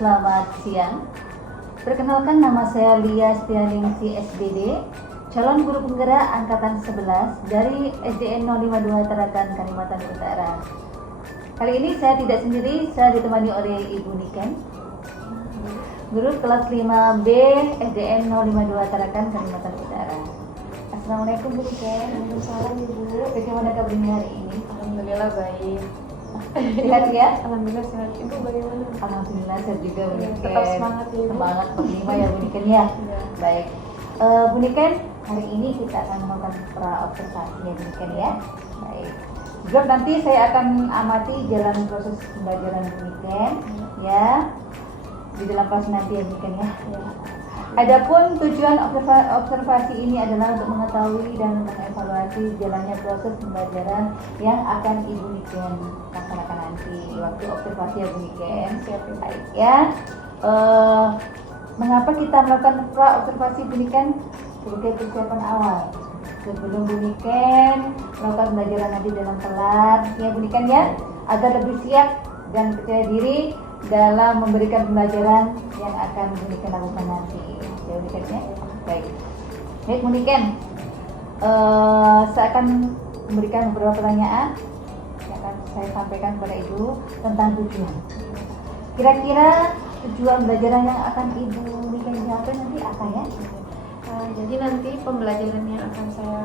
selamat siang. Perkenalkan, nama saya Lia Setianingsi SBD, calon guru penggerak angkatan 11 dari SDN 052 Tarakan, Kalimantan Utara. Kali ini saya tidak sendiri, saya ditemani oleh Ibu Niken, guru kelas 5B SDN 052 Tarakan, Kalimantan Utara. Assalamualaikum Bu Niken. Waalaikumsalam Ibu. Bagaimana kabarnya hari ini? Alhamdulillah baik. Sehat ya? Alhamdulillah sehat. Ibu bagaimana? Alhamdulillah saya juga Bu Niken. Tetap semangat ya Ibu. Semangat berlima ya Bu Niken ya. Iya. Baik. Bu Niken, hari ini kita akan melakukan pra-observasi ya Bu Niken ya. Baik. Juga nanti saya akan amati jalan proses pembelajaran Bu Niken ya di dalam kelas nanti ya Bu Niken ya. Ya. Adapun tujuan observasi ini adalah untuk mengetahui dan mengevaluasi jalannya proses pembelajaran yang akan Ibu Niken laksanakan nanti di waktu observasi ya Bu Niken. Siap Ibu. Baik ya. Mengapa kita melakukan pra-observasi Bu Niken? Sebagai persiapan awal sebelum Bu Niken melakukan pembelajaran nanti dalam kelas ya Bu Niken ya, agar lebih siap dan percaya diri dalam memberikan pembelajaran yang akan Bu Niken lakukan nanti ya Bu Niken ya. Baik Bu Niken, saya akan memberikan beberapa pertanyaan yang akan saya sampaikan kepada Ibu tentang tujuan. Kira-kira tujuan pembelajaran yang akan Ibu Niken capai nanti apa ya? Jadi nanti pembelajaran yang akan saya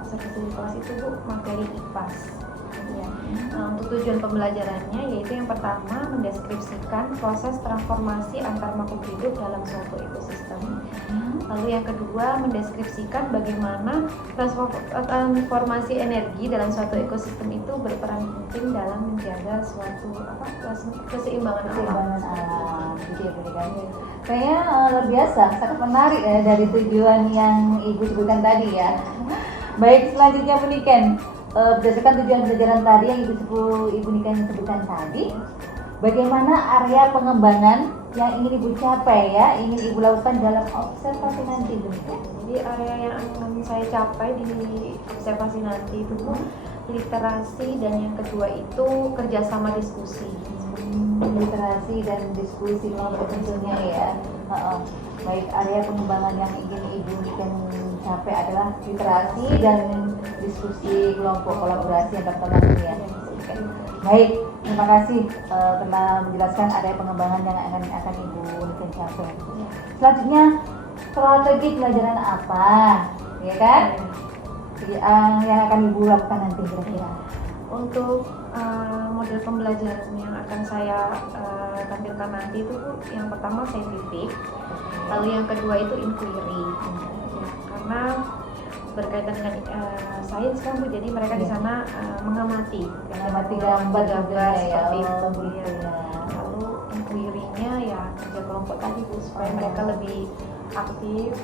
observasi di kelas itu Bu, materi IPAS. Ya. Untuk tujuan pembelajarannya yaitu yang pertama mendeskripsikan proses transformasi antar makhluk hidup dalam suatu ekosistem. Lalu yang kedua mendeskripsikan bagaimana transformasi energi dalam suatu ekosistem itu berperan penting dalam menjaga suatu keseimbangan alam. Gitu ya Bu Niken. Kayaknya luar biasa, sangat menarik ya dari tujuan yang Ibu sebutkan tadi ya. Baik, selanjutnya Bu Niken, berdasarkan tujuan pembelajaran tadi yang Ibu Niken sebutkan tadi, bagaimana area pengembangan yang ingin Ibu capai ya, ingin Ibu lakukan dalam observasi nanti Bu Niken? Jadi area yang akan saya capai di observasi nanti itu Bu, literasi, dan yang kedua itu kerjasama diskusi. Literasi dan diskusi kelompok tentunya ya. Baik, area pengembangan yang ingin Ibu Niken capai adalah literasi dan diskusi kelompok kolaborasi yang tertentu ya. Baik, terima kasih telah menjelaskan area pengembangan yang akan Ibu Niken capai. Selanjutnya, strategi pembelajaran apa, ya kan? Yang akan Ibu lakukan nanti kira-kira? Untuk model pembelajaran yang akan saya tampilkan nanti itu Bu, yang pertama saintifik, lalu yang kedua itu inquiry. Ya, karena berkaitan dengan sains kan Bu, jadi mereka di sana mengamati gambar seperti itu Bu, gitu ya. ya. Lalu inquiry-nya ya kerja kelompok tadi Bu, supaya mereka lebih aktif,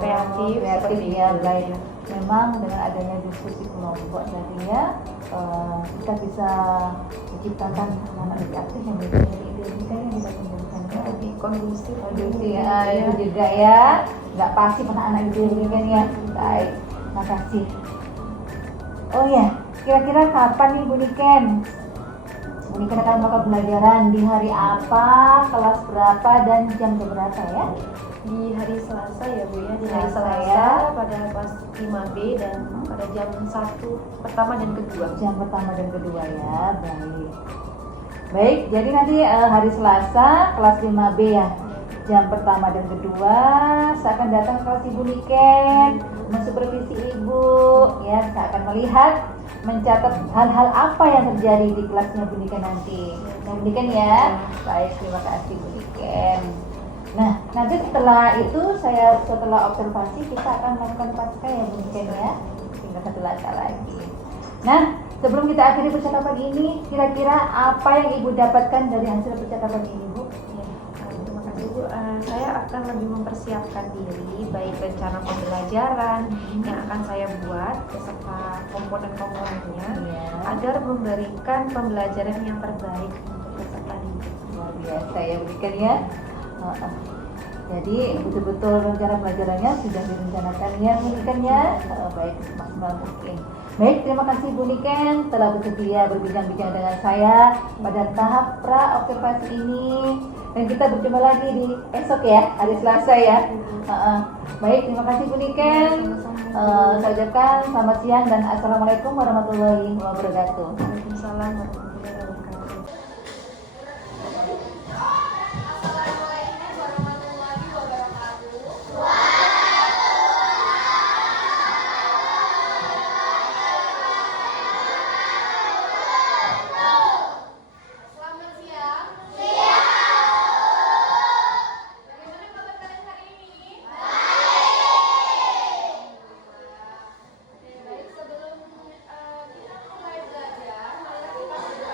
kreatif seperti ya. itu. Baik. Memang dengan adanya diskusi kelompok tadinya kita bisa menciptakan anak lebih aktif yang lebih ide-ide yang bisa tumbuhkan ya. Lebih kondusif Ya, itu juga ya, nggak pasif anak-anak itu kan ya. Baik, makasih. Oh ya, kira-kira kapan nih Bu Niken? Bu Niken akan melakukan pembelajaran di hari apa, kelas berapa, dan jam berapa ya? di hari Selasa ya Bu ya, di hari Selasa Selasa ya. pada kelas 5B dan pada jam 1 pertama dan kedua. Jam pertama dan kedua ya. Baik, jadi nanti hari Selasa kelas 5B ya, jam pertama dan kedua saya akan datang ke kelas Ibu Niken, mensupervisi Ibu ya. Saya akan melihat, mencatat hal-hal apa yang terjadi di kelasnya Bu Niken nanti. Bu Niken ya. Baik, terima kasih Bu Niken. Nah, nanti setelah observasi kita akan melakukan pasca ya Bu Niken ya. Tinggal satu langkah lagi. Nah, sebelum kita akhiri percakapan ini, kira-kira apa yang Ibu dapatkan dari hasil percakapan ini Bu? Ya, terima kasih Bu. Saya akan lebih mempersiapkan diri, baik rencana pembelajaran yang akan saya buat beserta komponen-komponennya, agar memberikan pembelajaran yang terbaik untuk peserta didik. Luar biasa ya Bu Niken ya. Jadi betul-betul rencana pelajarannya sudah direncanakan ya Bu Niken ya, baik maksimal mungkin. Baik, terima kasih Bu Niken telah bersedia berbincang-bincang dengan saya pada tahap pra-observasi ini. Dan kita berjumpa lagi di esok ya, hari Selasa ya. Baik, terima kasih Bu Niken. Saya ucapkan selamat siang dan Assalamualaikum warahmatullahi wabarakatuh. Waalaikumsalam warahmatullahi wabarakatuh. Selamat siang. Bagaimana kabar kalian hari ini? Oke, baik. Sebelum kita mulai belajar, mari kita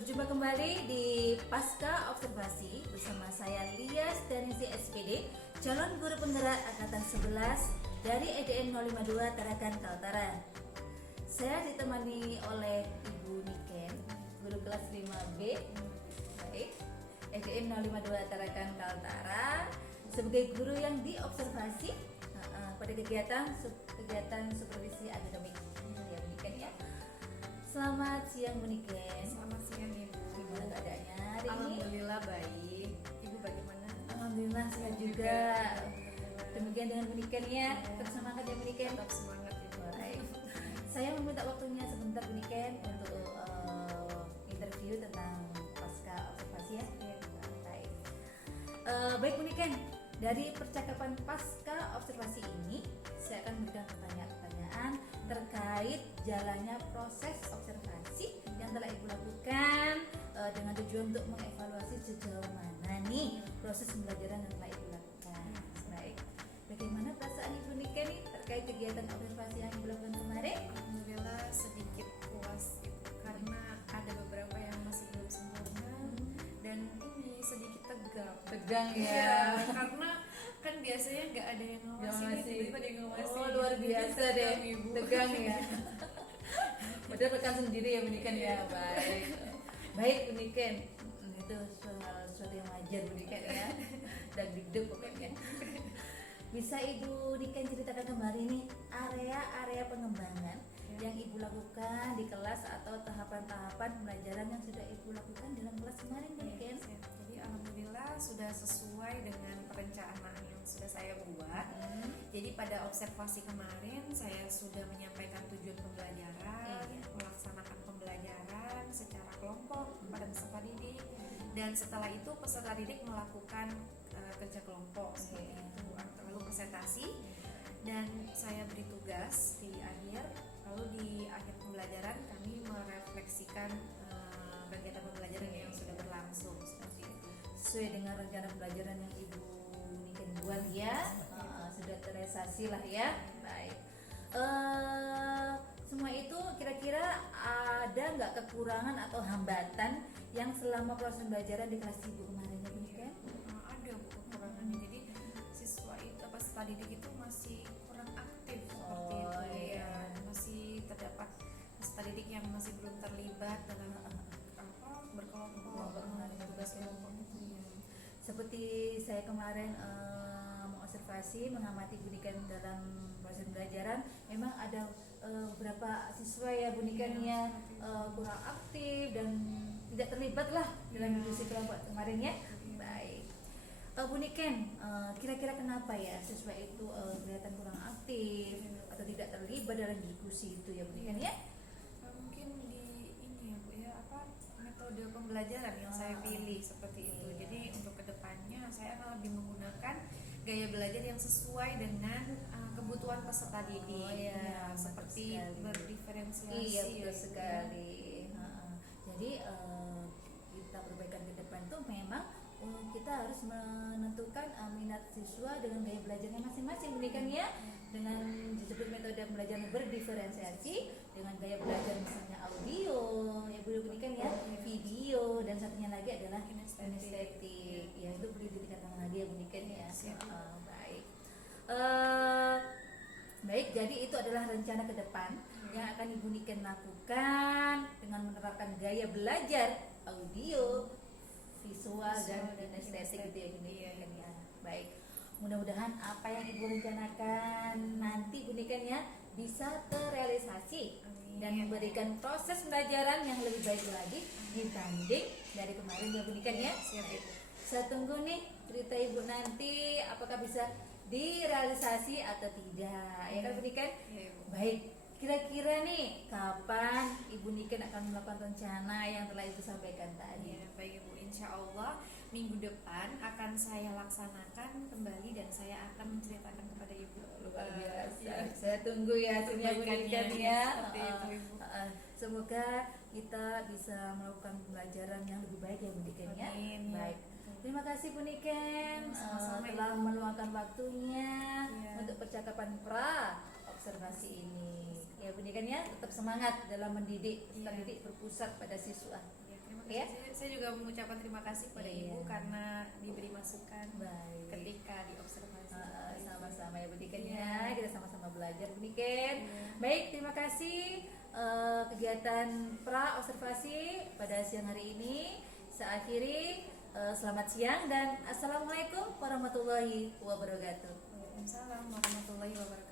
Berjumpa kembali di Pasca Observasi bersama saya Lias Danisi SPD, calon guru penggerak angkatan 11 dari EDN 052 Tarakan Kaltara. Saya ditemani oleh Ibu Niken, guru kelas 5B, baik, EDN 052 Tarakan Kaltara, sebagai guru yang diobservasi pada kegiatan supervisi akademik. Ya, Bu Niken ya. Selamat siang Bu Niken. Selamat siang Ibu. Gimana keadaannya hari ini? Alhamdulillah baik. Ibu bagaimana? Alhamdulillah sehat juga. Demikian dengan Bu Niken ya. Tetap semangat ya Bu Niken. Tetap semangat Ibu. Baik. Saya meminta waktunya sebentar Bu Niken untuk interview tentang pasca observasi ya. Baik. Baik Bu Niken, dari percakapan pasca observasi ini saya akan memberikan pertanyaan-pertanyaan terkait jalannya proses observasi yang telah Ibu lakukan dengan tujuan untuk mengevaluasi sejauh mana nih proses pembelajaran yang telah Ibu lakukan. Baik. Bagaimana perasaan Ibu Niken nih terkait kegiatan observasi yang Ibu lakukan kemarin? Alhamdulillah sedikit puas Ibu, karena ada beberapa yang masih belum sempurna dan ini sedikit tegang ya. karena kan biasanya nggak ada yang ngawasin, tiba-tiba ada yang ngawasin. Oh, luar biasa deh, tegang ya. Padahal rekan sendiri ya Bu Niken ya. Baik. Baik Bu Niken, itu sesuatu yang wajar Bu Niken ya. Dan deg pokoknya. Bisa Ibu Niken ceritakan kembali nih area-area pengembangan yang Ibu lakukan di kelas atau tahapan-tahapan pembelajaran yang sudah Ibu lakukan dalam kelas kemarin Bu Niken? Jadi alhamdulillah sudah sesuai dengan perencanaan yang sudah saya buat. Jadi pada observasi kemarin saya sudah menyampaikan tujuan pembelajaran, melaksanakan pembelajaran secara kelompok pada peserta didik, dan setelah itu peserta didik melakukan kerja kelompok seperti itu, lalu presentasi, dan saya beri tugas di akhir. Lalu di akhir pembelajaran kami merefleksikan kegiatan pembelajaran yang sudah berlangsung seperti itu. Sesuai dengan rencana pembelajaran yang Ibu Niken buat ya, sudah terrealisasi lah ya. Baik. Semua itu kira-kira ada nggak kekurangan atau hambatan yang selama proses pembelajaran di kelas Ibu kemarin ya Bu Niken? Ada Bu kekurangannya. Jadi siswa itu peserta didik itu masih kurang aktif seperti itu ya. Masih terdapat peserta didik yang masih belum terlibat dalam berkelompok, tugas kelompok. Seperti saya kemarin mengobservasi, mengamati Bu Niken dalam proses pembelajaran, memang ada beberapa siswa ya Bu Niken ya kurang aktif dan tidak terlibat lah dalam diskusi kelompok kemarin ya. Baik. Bu Niken, kira-kira kenapa ya siswa itu kelihatan kurang aktif atau tidak terlibat dalam diskusi itu ya Bu Niken ya? Mungkin di ini ya Bu ya, metode pembelajaran yang saya pilih seperti itu. Jadi untuk kedepannya saya akan lebih menggunakan gaya belajar yang sesuai dengan kebutuhan peserta didik. Seperti berdiferensiasi. Iya betul sekali. Jadi kita perbaikan ke depan tuh memang kita harus menentukan minat siswa dengan gaya belajarnya masing-masing Bu Niken ya, dengan disebut metode pembelajaran berdiferensiasi dengan gaya belajar misalnya audio ya Bu Niken ya, video, dan satunya lagi adalah kinestetik ya, itu perlu ditingkatkan lagi ya Bu Niken ya. Baik. Baik, jadi itu adalah rencana ke depan yang akan Ibu Niken lakukan dengan menerapkan gaya belajar audio, visual dan kinestetik gitu ya Bu Niken ya. Baik. Mudah-mudahan apa yang Ibu rencanakan nanti Bu Niken ya bisa terrealisasi dan memberikan proses pembelajaran yang lebih baik lagi dibanding dari kemarin ya Bu Niken ya. Saya tunggu nih cerita Ibu nanti apakah bisa direalisasi atau tidak ya kan Bu Niken? Baik. Kira-kira nih kapan Ibu Niken akan melakukan rencana yang telah Ibu sampaikan tadi? Ya, baik Ibu, insya Allah minggu depan akan saya laksanakan kembali dan saya akan menceritakan kepada Ibu. Luar biasa. Saya tunggu ya hasilnya Bu Niken ya. Seperti itu Ibu. Semoga kita bisa melakukan pembelajaran yang lebih baik ya Bu Niken ya. Baik. Terima kasih Bu Niken telah meluangkan waktunya untuk percakapan pra observasi ini. Ya Bu Niken ya, tetap semangat dalam mendidik, peserta didik berpusat pada siswa. Ya, terima Ya. Saya juga mengucapkan terima kasih kepada Iya. Ibu karena diberi masukan Baik. ketika diobservasi. Sama-sama ya Bu Niken Iya. ya, kita sama-sama belajar Bu Niken. Iya. Baik, terima kasih kegiatan pra observasi pada siang hari ini. Saya akhiri, selamat siang dan assalamualaikum warahmatullahi wabarakatuh. Waalaikumsalam warahmatullahi wabarakatuh.